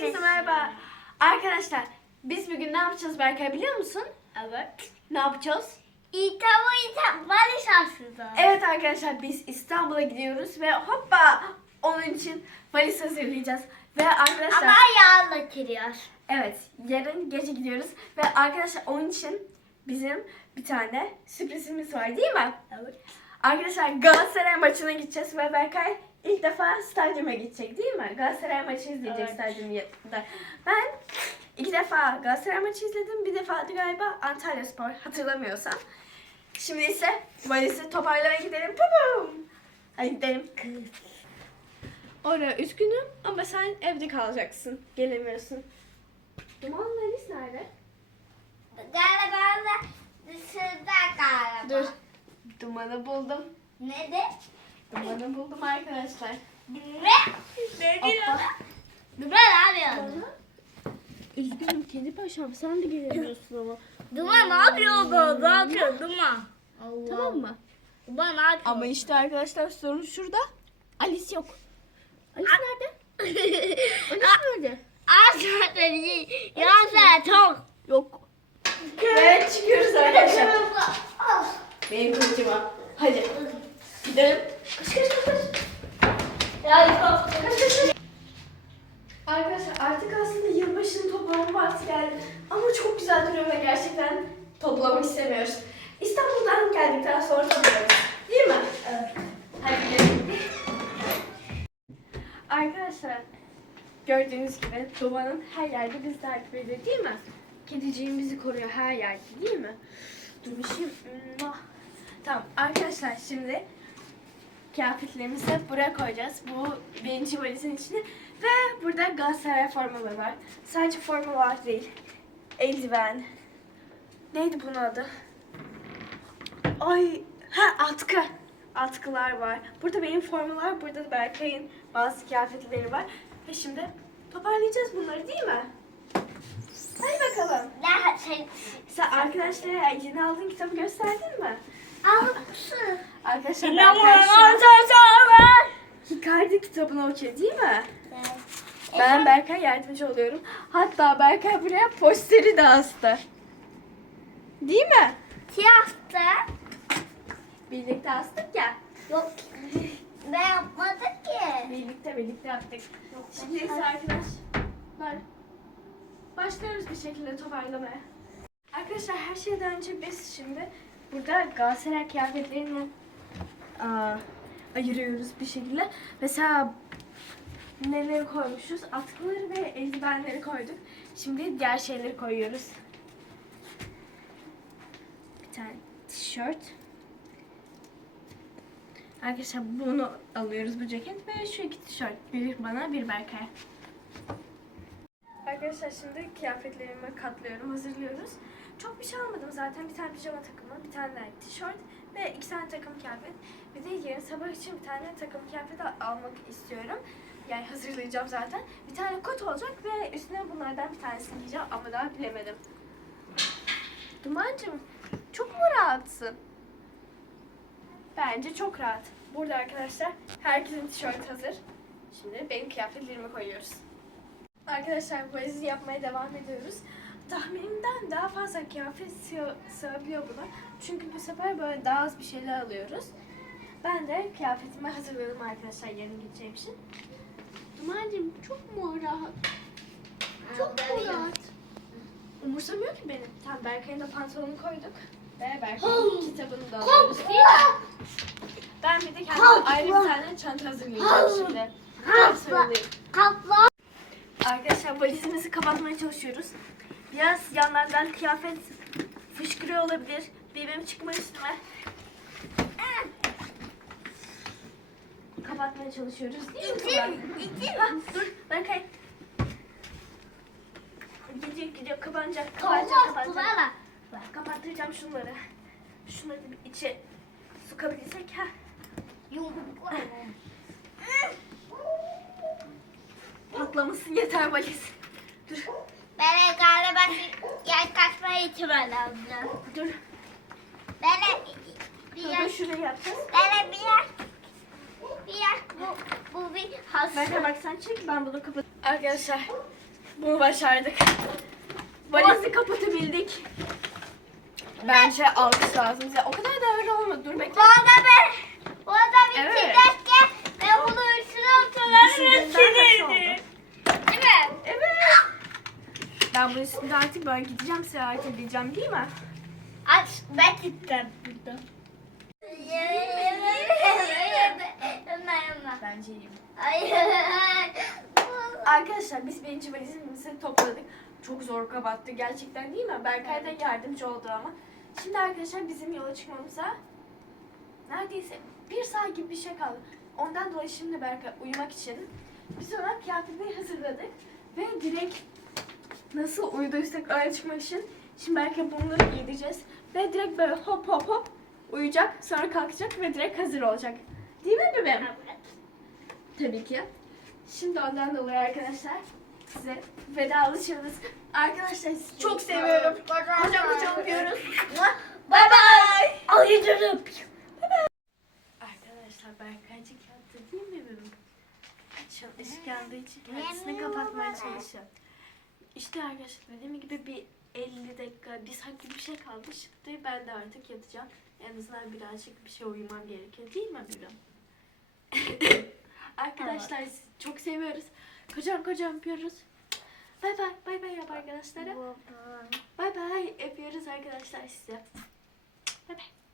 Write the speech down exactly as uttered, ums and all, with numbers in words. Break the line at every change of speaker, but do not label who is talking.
Herkese merhaba. Arkadaşlar biz bugün ne yapacağız Berkay biliyor musun?
Evet.
Ne yapacağız?
İstanbul İstanbul şanssızı.
Evet arkadaşlar biz İstanbul'a gidiyoruz ve hoppa onun için valiz hazırlayacağız. Ve arkadaşlar
Ama yağla giriyor.
evet yarın gece gidiyoruz ve arkadaşlar onun için bizim bir tane sürprizimiz var değil mi?
Evet.
Arkadaşlar Galatasaray maçına gideceğiz ve Berkay ilk defa stadyuma gidecek değil mi? Galatasaray maçı izleyecek
Evet.
stadyumda. Ben iki defa Galatasaray maçı izledim. Bir defa da galiba Antalyaspor hatırlamıyorsam. Şimdi ise valizi toparlamaya gidelim. Pum. Hadi gidelim. Oraya üzgünüm ama sen evde kalacaksın. Gelemiyorsun. Dumanlı valiz nerede?
Galiba da dışarıda galiba.
Dur. Dumanı buldum.
Ne de?
Dumanı buldum arkadaşlar.
Ne? Ne diyor?
Hoppa.
Duman ne yapıyorsun?
Üzgünüm kedi paşam sen de gelemiyorsun ama.
Duman ne yapıyordu? Ne yapıyor Duman? Allah.
Tamam mı?
Duman ne yapıyor?
Ama işte arkadaşlar sorun şurada. Alice yok. Alice nerede? Alice nerede?
Aslında ya sen çok.
Yok. Evet çıkıyoruz arkadaşlar. Benim kılıcıma. Hadi. Gidelim. Kaç kaç kaç kaç.
Ya yok.
Arkadaşlar artık aslında yılbaşının toplama vakti geldi. Ama çok güzel duruyor ve gerçekten toplamak istemiyoruz. İstanbul'dan geldikten sonra toplarız. Değil mi? Evet. Hadi gidelim. Arkadaşlar gördüğünüz gibi Duman'ın her yerde bizi takip ediyor değil mi? Kediciğim bizi koruyor her yerde değil mi? Dur bir şey. Tamam arkadaşlar şimdi kıyafetlerimizi de buraya koyacağız. Bu birinci valizin içine. Ve burada Galatasaray formaları var. Sadece formalar değil. Eldiven. Neydi bunun adı? Ay, ha atkı. Atkılar var. Burada benim formalar, burada da Berkay'ın bazı kıyafetleri var. Ve şimdi toparlayacağız bunları değil mi? Hadi bakalım.
Ne şey?
Sen arkadaşlara yeni aldığın kitabı gösterdin mi?
Almışsın.
Arkadaşlar
Ne
Berkay şu an
var?
Hikari kitabını okuyor değil mi? Ben Berkay yardımcı oluyorum. Hatta Berkay buraya posteri de astı. Değil mi?
Tiyastı.
Birlikte astık ya.
Yok. Ne yapmadık ki?
Birlikte birlikte yaptık. Şimdi ise arkadaşlar başlıyoruz bir şekilde toparlamaya. Arkadaşlar her şeyden önce biz şimdi burada Galatasaray kıyafetlerini aa, ayırıyoruz bir şekilde. Mesela neleri koymuşuz? Atkıları ve eldivenleri koyduk. Şimdi diğer şeyleri koyuyoruz. Bir tane tişört. Arkadaşlar bunu alıyoruz bu ceket ve şu iki tişört. Bir bana bir Berkay'a. Arkadaşlar şimdi kıyafetlerimi katlıyorum, hazırlıyoruz. Çok bir şey almadım zaten. Bir tane pijama takımı, bir tane tişört ve iki tane takım kıyafet. Bir de yarın sabah için bir tane takım kıyafet almak istiyorum. Yani hazırlayacağım zaten. Bir tane kot olacak ve üstüne bunlardan bir tanesini giyeceğim ama daha bilemedim. Dumancığım çok mu rahatsın? Bence çok rahat. Burada arkadaşlar herkesin tişörtü hazır. Şimdi benim kıyafetlerimi koyuyoruz. Arkadaşlar valizi yapmaya devam ediyoruz. Tahminimden daha fazla kıyafet sığ sığabiliyor buna. Çünkü bu sefer böyle daha az bir şeyler alıyoruz. Ben de kıyafetimi hazırladım arkadaşlar yarın gideceğim için. Dumancığım çok mu rahat? Çok mu rahat? Umursamıyor ki benim. Tamam Berkay'ın da pantolonunu koyduk. Ve Berkay'ın kitabını da alıyoruz. Ben bir de kendime ayrı bir tane çanta hazırlayacağım şimdi. Hazırlayayım.
Kaplan.
Arkadaşlar valizimizi kapatmaya çalışıyoruz. Biraz yanlardan kıyafet fışkırıyor olabilir. Bebeğim çıkma üstüme. Kapatmaya çalışıyoruz değil mi?
İçim, içim.
Hah, dur Berkay. Gidiyor gidiyor kapanacak. Kapanacak
Olmaz
kapanacak.
kulağına.
Kapattıracağım şunları. Şunları da bir içe sokabilirsek. Ha.
Yumruk.
Patlamasın yeter valiz. Dur.
Ben galiba yer kaçmayı içmem lazım.
Dur.
Ben bir
Dur,
yer,
dur şurayı yapacağız.
ben bir yer, bir yer bu, bu bir
Berkay
hasta.
bak sen çek ben bunu kapat. Arkadaşlar Bunu başardık. Valizi kapatabildik. Bence alkış lazım size. O kadar da öyle olmadı. Dur bekle.
Bu arada ben, bu arada bir
Evet.
çiğnerken ben bunu üstüne oturarım
Düşündüğümden kaç oldu?
Değil mi?
Evet. Ben bu üstünde artık böyle gideceğim, seyahat edeceğim değil mi?
Aç, ben gittim burada. Yanma yanma.
Bence iyiyim.
Hayır.
Arkadaşlar biz birinci valizimizi topladık. Çok zor kapattı gerçekten değil mi? Berkay da yardımcı oldu ama. Şimdi arkadaşlar bizim yola çıkmamıza neredeyse bir saat gibi bir şey kaldı. Ondan dolayı şimdi Berkay uyumak için biz ona kıyafetleri hazırladık. Ve direkt nasıl uyuduysak öyle çıkmak için şimdi Berkay bunları giydireceğiz. Ve direkt böyle hop hop hop uyuyacak, sonra kalkacak ve direkt hazır olacak. Değil mi bebeğim? Tabii ki. Şimdi ondan dolayı arkadaşlar size vedalaşıyoruz. Arkadaşlar sizi çok seviyorum. Hocam hocam öpüyoruz.
Bye bye. Ay canım.
Arkadaşlar Berkaycık yattı değil mi bebeğim? Şu an ışık yandığı için kendisini kapatmaya çalışıyor. İşte arkadaşlar dediğim gibi bir elli dakika, bir saat gibi bir şey kaldı. Şimdi ben de artık yatacağım. En azından birazcık bir şey uyumam gerekiyor değil mi bebeğim? Arkadaşlar sizi çok seviyoruz. Kocaman kocaman öpüyoruz. Bay bay. Bay bay yap arkadaşlara. Bay bay. Öpüyoruz arkadaşlar size. Bay bay.